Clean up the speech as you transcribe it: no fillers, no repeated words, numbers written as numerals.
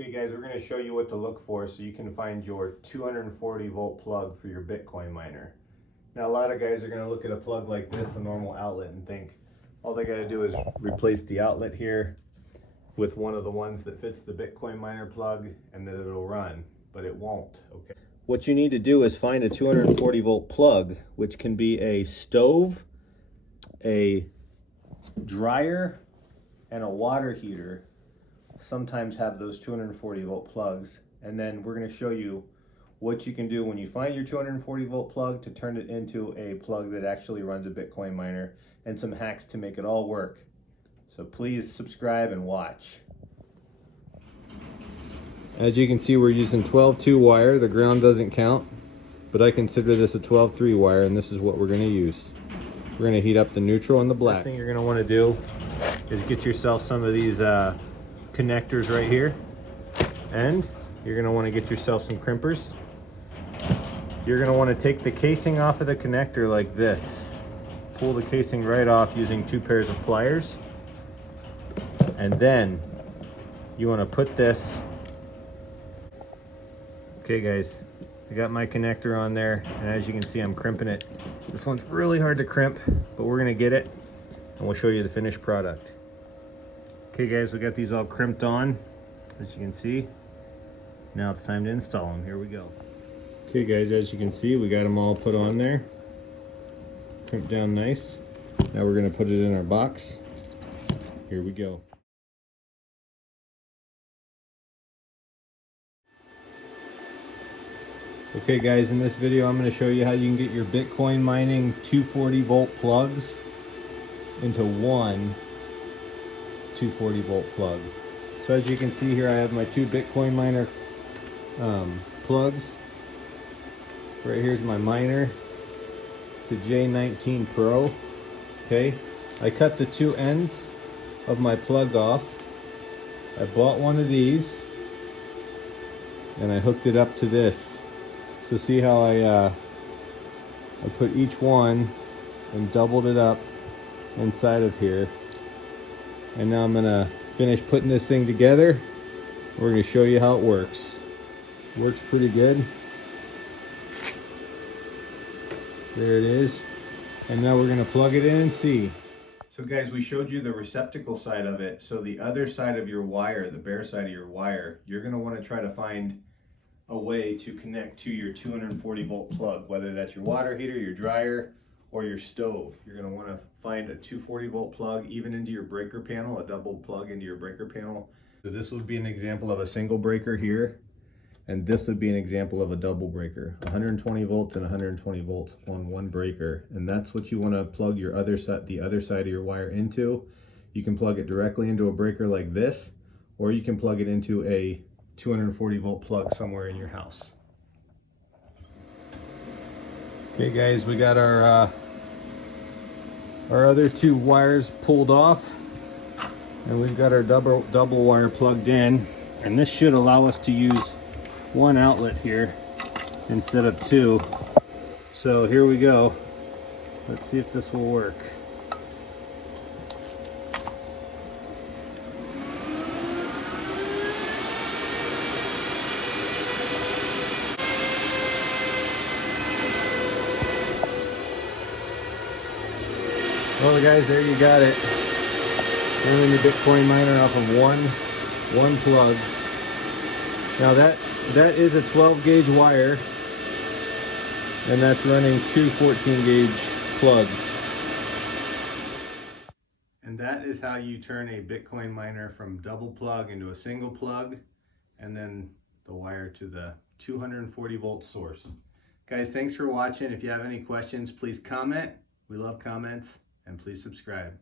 Okay guys, we're going to show you what to look for so you can find your 240 volt plug for your Bitcoin miner. Now a lot of guys are going to look at a plug like this, a normal outlet, and think all they got to do is replace the outlet here with one of the ones that fits the Bitcoin miner plug and then it'll run, but it won't. Okay. What you need to do is find a 240 volt plug, which can be a stove, a dryer, and a water heater. Sometimes have those 240 volt plugs, and then we're going to show you what you can do when you find your 240 volt plug to turn it into a plug that actually runs a Bitcoin miner, and some hacks to make it all work. So please subscribe and watch. As you can see, we're using 12-2 wire. The ground doesn't count, but I consider this a 12-3 wire, and this is what we're going to use. We're going to heat up the neutral and the black. First thing you're going to want to do is get yourself some of these connectors right here, and you're going to want to get yourself some crimpers. You're going to want to take the casing off of the connector like this. Pull the casing right off using 2 pairs of pliers, and then you want to put this. Okay guys, I got my connector on there, and as you can see, I'm crimping it. This one's really hard to crimp, but we're going to get it and we'll show you the finished product. Okay guys, we got these all crimped on, as you can see. Now it's time to install them. Here we go. Okay guys, as you can see, we got them all put on there. Crimped down nice. Now we're going to put it in our box. Here we go. Okay guys, in this video I'm going to show you how you can get your Bitcoin mining 240 volt plugs into one 240 volt plug. So as you can see here, I have my 2 Bitcoin miner plugs. Right here's my miner. It's a s19 Pro. Okay, I cut the 2 ends of my plug off. I bought one of these and I hooked it up to this. So see how I put each one and doubled it up inside of here. And now I'm gonna finish putting this thing together. We're gonna show you how it works. Works pretty good. There it is. And now we're gonna plug it in and see. So guys, we showed you the receptacle side of it. So the other side of your wire, the bare side of your wire, you're gonna wanna try to find a way to connect to your 240 volt plug, whether that's your water heater, your dryer, or your stove. You're going to want to find a 240 volt plug even into your breaker panel, a double plug into your breaker panel. So this would be an example of a single breaker here, and this would be an example of a double breaker, 120 volts and 120 volts on one breaker. And that's what you want to plug your the other side of your wire into. You can plug it directly into a breaker like this, or you can plug it into a 240 volt plug somewhere in your house. Okay guys, we got our other 2 wires pulled off, and we've got our double wire plugged in, and this should allow us to use 1 outlet here instead of 2. So here we go. Let's see if this will work. Well guys, there you got it. Running the Bitcoin miner off of one plug. Now that is a 12 gauge wire, and that's running 2 14 gauge plugs. And that is how you turn a Bitcoin miner from double plug into a single plug, and then the wire to the 240 volt source. Guys, thanks for watching. If you have any questions, please comment. We love comments. And please subscribe.